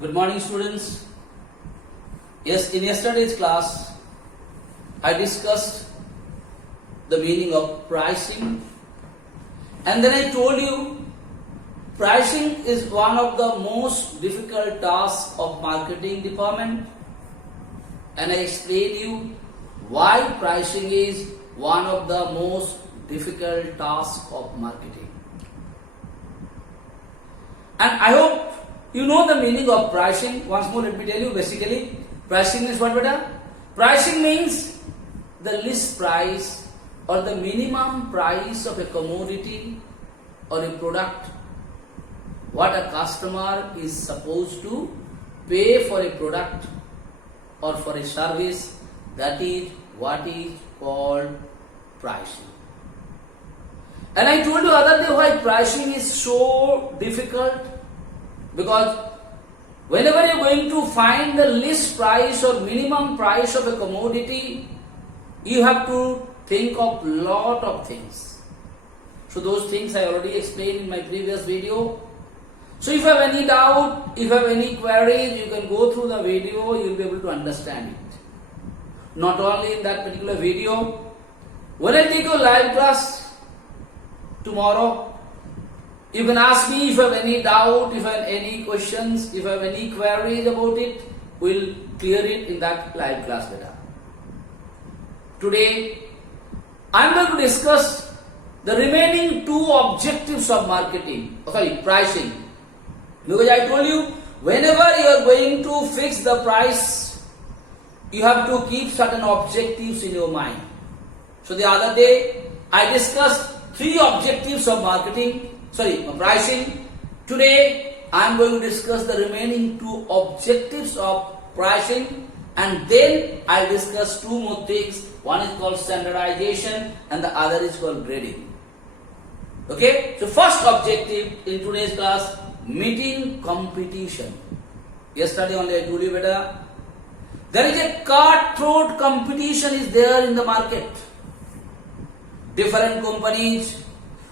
Good morning, students. Yes, in yesterday's class, I discussed the meaning of pricing, and then I told you pricing is one of the most difficult tasks of marketing department, and I explained you why pricing is one of the most difficult tasks of marketing. And I hope you know the meaning of pricing. Once more, let me tell you. Basically, pricing is what, beta? Pricing means the list price or the minimum price of a commodity or a product, what a customer is supposed to pay for a product or for a service. That is what is called pricing. And I told you other day why pricing is so difficult. Because whenever you are going to find the list price or minimum price of a commodity, you have to think of lot of things. So those things I already explained in my previous video. So if you have any doubt, if you have any queries, you can go through the video, you will be able to understand it. Not only in that particular video, when I take your live class tomorrow, you can ask me if you have any doubt, if you have any questions, if you have any queries about it, we'll clear it in that live class data. Today, I'm going to discuss the remaining two objectives of pricing. Because I told you, whenever you are going to fix the price, you have to keep certain objectives in your mind. So the other day, I discussed three objectives of pricing. Today, I am going to discuss the remaining two objectives of pricing, and then I will discuss two more things. One is called standardization and the other is called grading. Okay? So first objective in today's class, meeting competition. Yesterday only I told you better. There is a cutthroat competition is there in the market. Different companies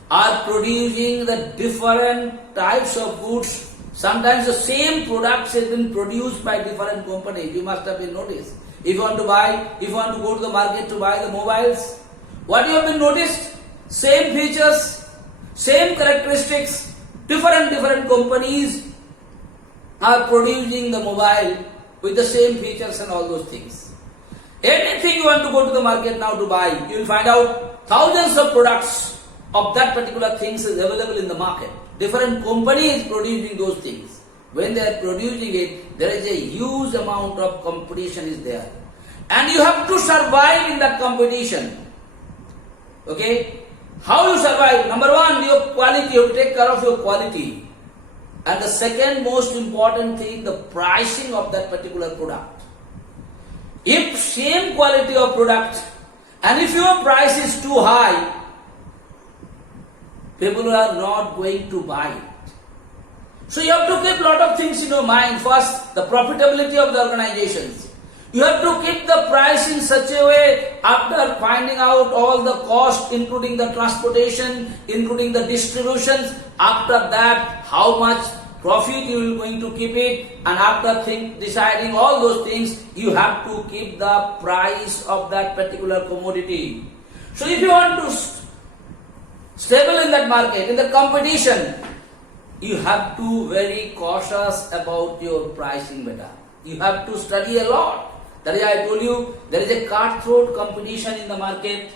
are producing the different types of goods. Sometimes the same products have been produced by different companies. You must have been noticed. If you want to go to the market to buy the mobiles, what you have been noticed? Same features, same characteristics, different companies are producing the mobile with the same features and all those things. Anything you want to go to the market now to buy, you will find out thousands of products of that particular things is available in the market. Different companies producing those things. When they are producing it, there is a huge amount of competition is there. And you have to survive in that competition. Okay? How you survive? Number one, your quality. You have to take care of your quality. And the second most important thing, the pricing of that particular product. If same quality of product and if your price is too high, people are not going to buy it. So you have to keep a lot of things in your mind. First, the profitability of the organizations. You have to keep the price in such a way, after finding out all the cost, including the transportation, including the distributions, after that, how much profit you are going to keep it, and after deciding all those things, you have to keep the price of that particular commodity. So if you want to stable in that market, in the competition, you have to very cautious about your pricing better. You have to study a lot. That is, I told you, there is a cutthroat competition in the market.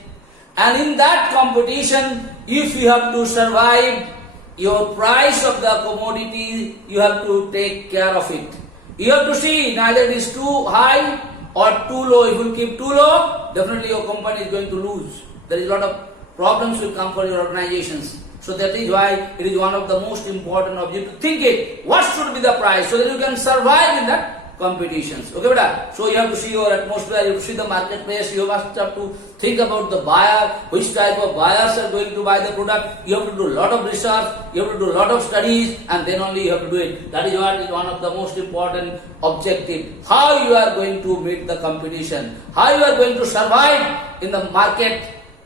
And in that competition, if you have to survive, your price of the commodity, you have to take care of it. You have to see neither it is too high or too low. If you keep too low, definitely your company is going to lose. There is a lot of problems will come for your organizations. So that is why it is one of the most important objects to think it. What should be the price so that you can survive in that competitions. Okay, beta? So you have to see your atmosphere, you have to see the marketplace, you must have to think about the buyer, which type of buyers are going to buy the product. You have to do a lot of research, you have to do a lot of studies, and then only you have to do it. That is what is one of the most important objectives. How you are going to meet the competition, how you are going to survive in the market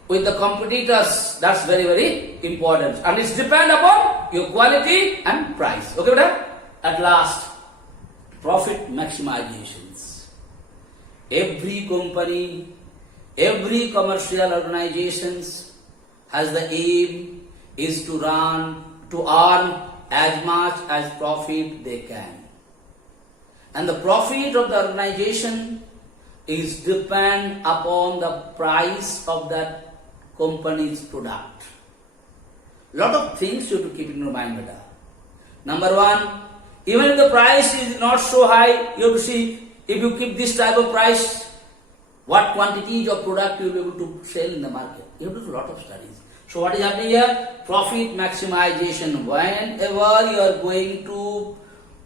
with the competitors. That's very, very important. And it's depend upon your quality and price. Okay, beta? At last, profit maximizations. Every company, every commercial organizations has the aim is to earn as much as profit they can. And the profit of the organization is depend upon the price of that company's product. Lot of things you have to keep in your mind, beta. Number one, even if the price is not so high, you have to see if you keep this type of price, what quantities of product you will be able to sell in the market. You have to do a lot of studies. So what is happening here? Profit maximization. Whenever you are going to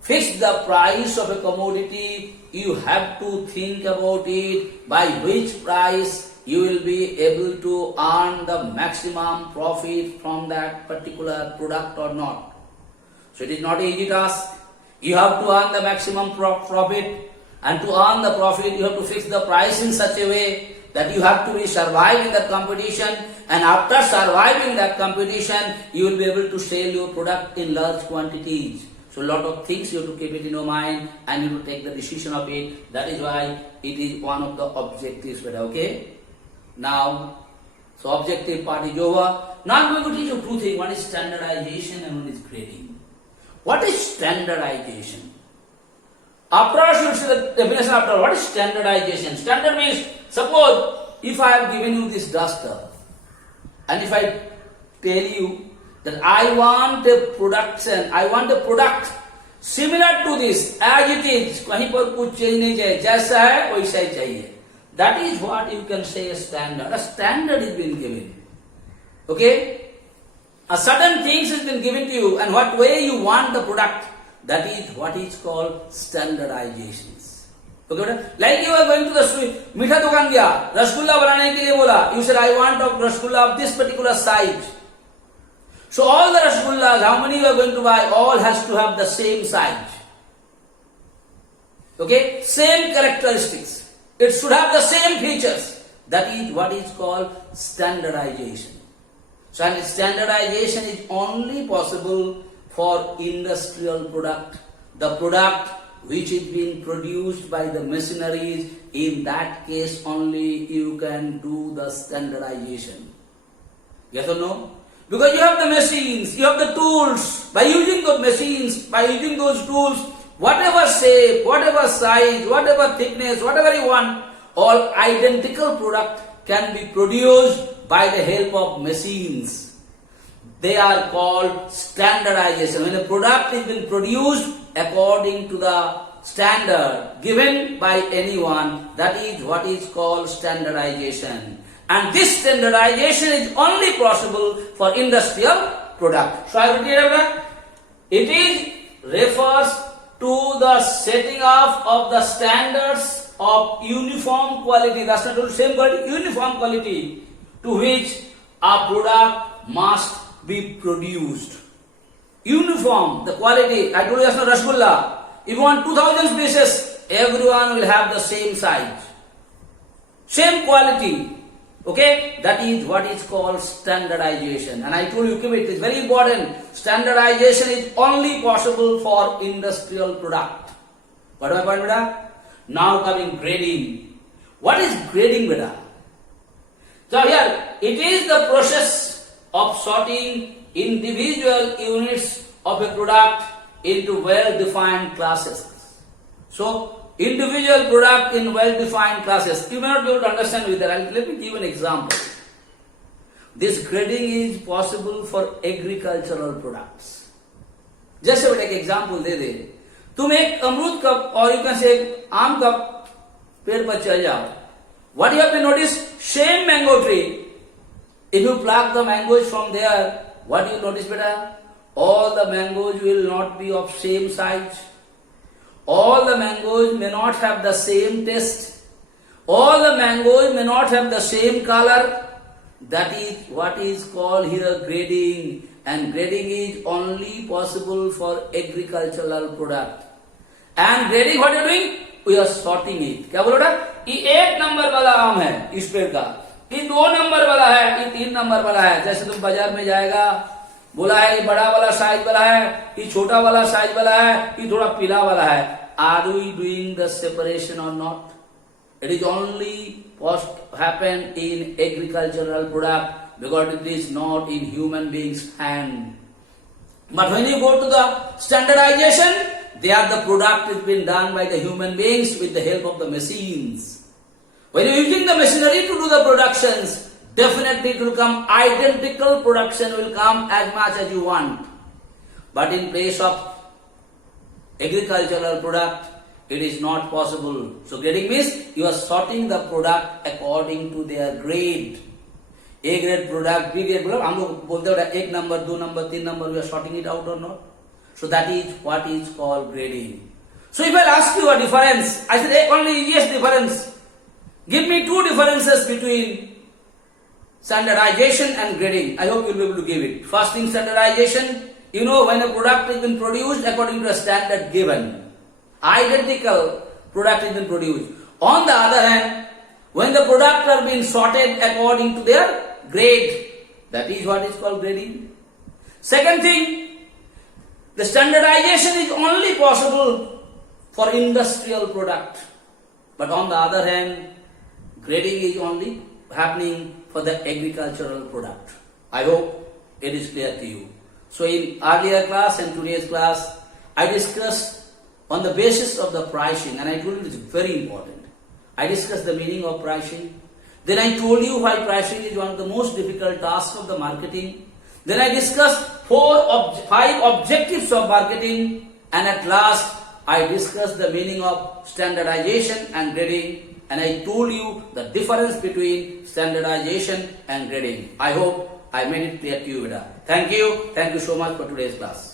fix the price of a commodity, you have to think about it by which price you will be able to earn the maximum profit from that particular product or not. So it is not an easy task. You have to earn the maximum profit, and to earn the profit you have to fix the price in such a way that you have to be surviving that competition, and after surviving that competition you will be able to sell your product in large quantities. So a lot of things you have to keep it in your mind and you have to take the decision of it. That is why it is one of the objectives. Okay? Now, so objective part is over. Now I'm going to teach you two things. One is standardization and one is grading. What is standardization? After all, you should see the definition after all. What is standardization? Standard means, suppose if I have given you this duster and if I tell you that I want a product similar to this as it is, कहीं पर कुछ change नहीं चाहिए, जैसा है वैसा ही चाहिए. That is what you can say a standard. A standard is been given. Okay? A certain things has been given to you and what way you want the product. That is what is called standardizations. Okay? Like you are going to the sweet, मीठा दुकान गया, रसगुल्ला बनाने के लिए बोला. You said I want a rasgulla of this particular size. So all the rasgullas, how many you are going to buy, all has to have the same size. Okay? Same characteristics. It should have the same features. That is what is called standardization. So and standardization is only possible for industrial product. The product which is being produced by the machineries, in that case only you can do the standardization. Yes or no? Because you have the machines, you have the tools. By using those machines, by using those tools, whatever shape, whatever size, whatever thickness, whatever you want, all identical product can be produced by the help of machines. They are called standardization. When a product is being produced according to the standard given by anyone, that is what is called standardization. And this standardization is only possible for industrial product. So I repeat that. It refers to the setting up of the standards of uniform quality. That's not the same quality, uniform quality to which a product must be produced. Uniform, the quality. I told you that's not rasgulla. If you want 2000 pieces, everyone will have the same size, same quality. Okay, that is what is called standardization. And I told you, it is very important. Standardization is only possible for industrial product. What am I point, beta? Now coming grading. What is grading, beta? So here, it is the process of sorting individual units of a product into well-defined classes. So, individual product in well-defined classes. You may not be able to understand with that. Let me give an example. This grading is possible for agricultural products. Just to take example, दे तुम एक अमरूद का or you can say आम का पेड़ पर चल जाओ. What you have to notice? Same mango tree. If you pluck the mangoes from there, what do you notice, beta? All the mangoes will not be of same size. All the mangoes may not have the same taste. All the mangoes may not have the same color. That is what is called here grading. And grading is only possible for agricultural product. And grading, what are you doing? We are sorting it. क्या बोलो ना? ये 1 number वाला आम है इस पेड़ का. ये 2 नंबर वाला है, ये 3 नंबर वाला है. जैसे तुम बाजार में जाएगा, बोला है ये बड़ा वाला साइज वाला है, ये छोटा वाला साइज वाला है, ये थोड़ा पीला वाला है. Are we doing the separation or not? It is only happen in agricultural product because it is not in human beings' hand. But when you go to the standardization, there the product is being done by the human beings with the help of the machines. When you are using the machinery to do the productions, definitely it will come identical production will come as much as you want. But in place of agricultural product, it is not possible. So grading means you are sorting the product according to their grade. A grade product, B grade product, हम लोग बोलते हैं एक number, दो number, तीन number, we are sorting it out or not. So that is what is called grading. So if I ask you a difference, I said only easiest difference. Give me two differences between standardization and grading. I hope you will be able to give it. First thing, standardization. You know, when a product has been produced according to a standard given, identical product has been produced. On the other hand, when the products are being sorted according to their grade, that is what is called grading. Second thing, the standardization is only possible for industrial product. But on the other hand, grading is only happening for the agricultural product. I hope it is clear to you. So in earlier class and today's class, I discussed on the basis of the pricing, and I told you it's very important. I discussed the meaning of pricing. Then I told you why pricing is one of the most difficult tasks of the marketing. Then I discussed five objectives of marketing, and at last I discussed the meaning of standardization and grading, and I told you the difference between standardization and grading. I hope I made it clear to you, Vida. Thank you so much for today's class.